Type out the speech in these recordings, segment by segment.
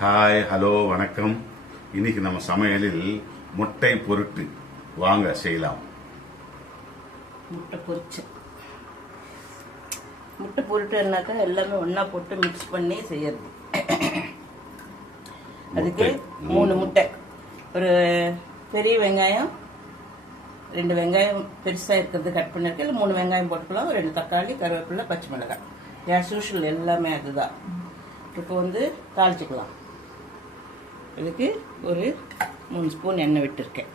Hi hello வணக்கம். இன்னைக்கு நம்ம சமையலில் முட்டை பொருட்டு வாங்க செய்யலாம். முட்டை பொருட்டுனாக்கா எல்லாமே ஒன்றா போட்டு மிக்ஸ் பண்ணி செய்யறது. அதுக்கு 3 முட்டை, ஒரு பெரிய வெங்காயம், 2 வெங்காயம் பெருசாக இருக்கிறது கட் பண்ணிருக்கு, இல்லை 3 வெங்காயம் போட்டுக்கலாம், 2 தக்காளி, கருவேப்பிலை, பச்சை மிளகாய். ஆஸ் யூஷுவல் எல்லாமே அதுதான். இப்போ வந்து தாளிச்சுக்கலாம். இதுக்கு ஒரு 3 ஸ்பூன் எண்ணெய் விட்டுருக்கேன்.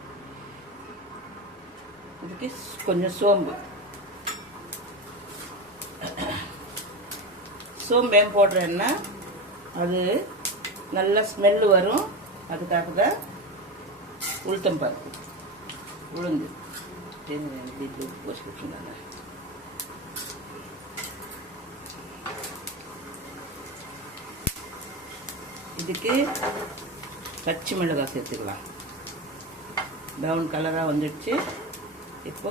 இதுக்கு கொஞ்சம் சோம்பு ஏன் போடுறேன்னா அது நல்லா ஸ்மெல்லு வரும். அதுக்காக தான் உளுத்தம் பருப்பு, உளுந்து போச்சுருந்தாங்க. இதுக்கு பச்சை மிளகாய் சேர்த்துக்கலாம். ப்ரௌன் கலராக வந்துடுச்சு. இப்போ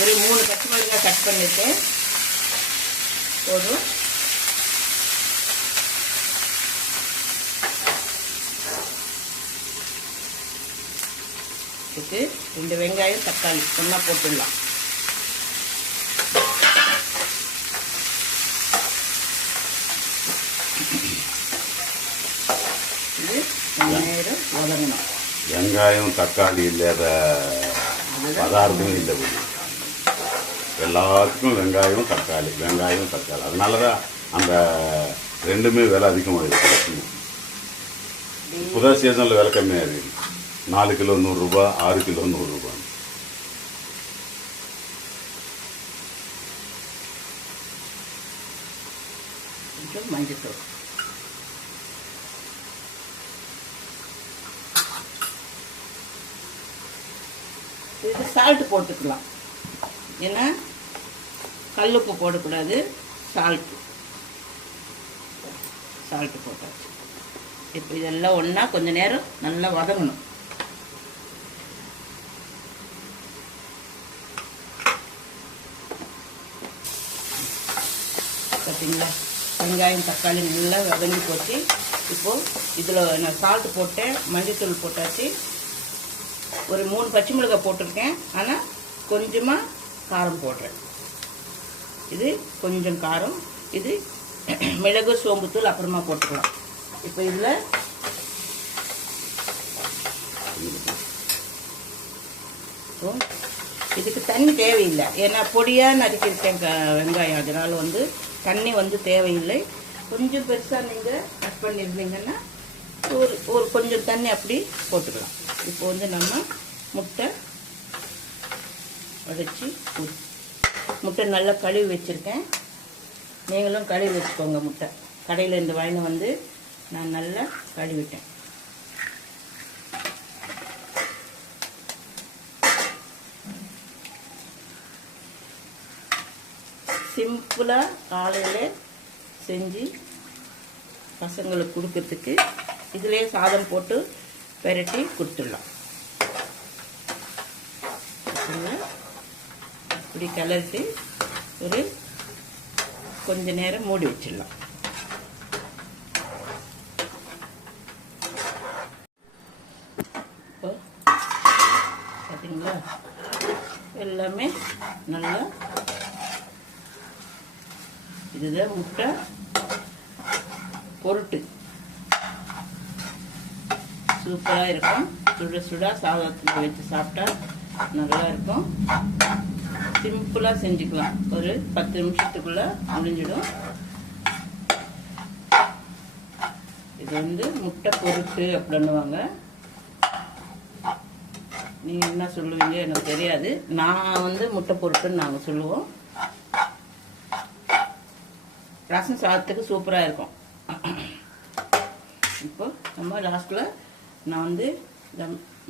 ஒரு 3 பச்சை மிளகாய் கட் பண்ணிட்டேன் போதும். இதுக்கு 2 வெங்காயம், தக்காளி ஒன்றா போட்டுடலாம். இது நேரம் வதங்கணும். வெங்காயம் தக்காளி இல்லாத பதார்த்தம் இல்லை. எல்லாத்துக்கும் வெங்காயம் தக்காளி. அதனால தான் அந்த ரெண்டுமே விலை அதிகமாக இருக்குது. இப்போதான் சீசனில் விலை கம்மியாக இருக்குது. 4 கிலோ 100 ரூபா, 6 கிலோ 100 ரூபா. மஞ்சத்தூள், இது சால்ட்டு போட்டுக்கலாம். ஏன்னா கல்லுப்பு போடக்கூடாது, சால்ட்டு போட்டாச்சு. இப்போ இதெல்லாம் ஒன்றா கொஞ்ச நேரம் நல்லா வதங்கணும். பார்த்தீங்களா, வெங்காயம் தக்காளி நல்லா வதங்கி போச்சு. இப்போது இதில் நான் சால்ட்டு போட்டேன், மஞ்சத்தூள் போட்டாச்சு, ஒரு 3 பச்சை மிளகாய் போட்டிருக்கேன். ஆனால் கொஞ்சமாக காரம் போடுறேன். இது கொஞ்சம் காரம். இது மிளகு சோம்புத்தூள் அப்புறமா போட்டுக்கலாம். இப்போ இதில் இதுக்கு தண்ணி தேவையில்லை. ஏன்னா பொடியாக நறுக்கியிருக்கேன் வெங்காயம், அதனால வந்து தண்ணி வந்து தேவையில்லை. கொஞ்சம் பெருசாக நீங்கள் கட் பண்ணியிருந்தீங்கன்னா ஒரு கொஞ்சம் தண்ணி அப்படி போட்டுக்கலாம். இப்போ வந்து நம்ம முட்டை உடைச்சி, முட்டை நல்லா கழுவி வச்சுருக்கேன். நீங்களும் கழுவி வச்சுக்கோங்க. முட்டை கடையில் இந்த வாயினை வந்து நான் நல்லா கழுவிட்டேன். சிம்பிளாக காலையில் செஞ்சு பசங்களுக்கு கொடுக்கறதுக்கு இதிலே சாதம் போட்டு பெரட்டி கொடுத்துடலாம். இப்படி கிளறிட்டு ஒரு கொஞ்ச நேரம் மூடி வச்சிடலாம். இப்போ பார்த்தீங்களா, எல்லாமே நல்லா இதுதான் முட்டை பொருட்டு. சூப்பராக இருக்கும். சுட சாதத்தில் வச்சு சாப்பிட்டா நல்லா இருக்கும். சிம்பிளாக செஞ்சுக்கலாம். ஒரு 10 நிமிஷத்துக்குள்ள முடிஞ்சிடும். இது வந்து முட்டை பொருட்டு அப்படின்னுவாங்க. நீங்கள் என்ன சொல்லுவீங்க எனக்கு தெரியாது. நான் வந்து முட்டை பொருட்டுன்னு நாங்கள் சொல்லுவோம். ரசம் சாதத்துக்கு சூப்பராக இருக்கும். இப்போ நம்ம லாஸ்ட்டில் நான் வந்து இந்த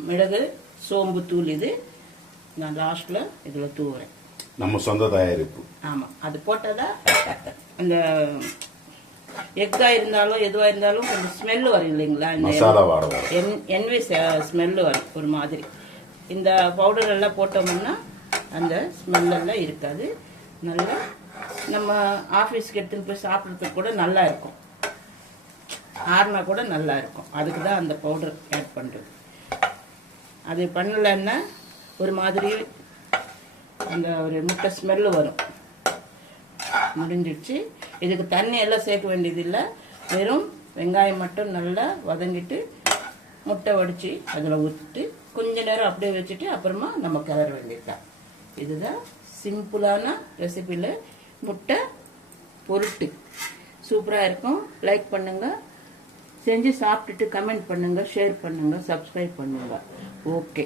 மிளகு சோம்பு தூள் இது நான் லாஸ்ட்டில் இதில் தூவுறேன். நம்ம சொந்த தயாரிப்பு. ஆமாம், அது போட்டால் தான் அந்த எக்காக இருந்தாலும் எதுவாக இருந்தாலும் கொஞ்சம் ஸ்மெல்லு வரும் இல்லைங்களா, இந்த என்வி ஸ்மெல்லு வரும் ஒரு மாதிரி. இந்த பவுடர் எல்லாம் போட்டோம்னா அந்த ஸ்மெல்லெல்லாம் இருக்காது. நல்லா நம்ம ஆஃபீஸ்க்கு எடுத்துகிட்டு போய் சாப்பிட்றதுக்கு கூட நல்லா இருக்கும். ஆறுனா கூட நல்லா இருக்கும். அதுக்கு தான் அந்த பவுடர் ஆட் பண்ணுறது. அது பண்ணலைன்னா ஒரு மாதிரி அந்த ஒரு முட்டை ஸ்மெல்லு வரும். முடிஞ்சிடுச்சு. இதுக்கு தண்ணி எல்லாம் சேர்க்க வேண்டியதில்லை. வெறும் வெங்காயம் மட்டும் நல்லா வதங்கிட்டு முட்டை வடித்து அதில் ஊற்றிட்டு கொஞ்ச நேரம் அப்படியே வச்சுட்டு அப்புறமா நம்ம கிளற வேண்டியதுதான். இதுதான் சிம்பிளான ரெசிபியில் முட்டை பொருட்டு. சூப்பராக இருக்கும். லைக் பண்ணுங்கள், செஞ்சு சாப்பிட்டுட்டு கமெண்ட் பண்ணுங்கள், ஷேர் பண்ணுங்கள், சப்ஸ்கிரைப் பண்ணுங்கள். ஓகே.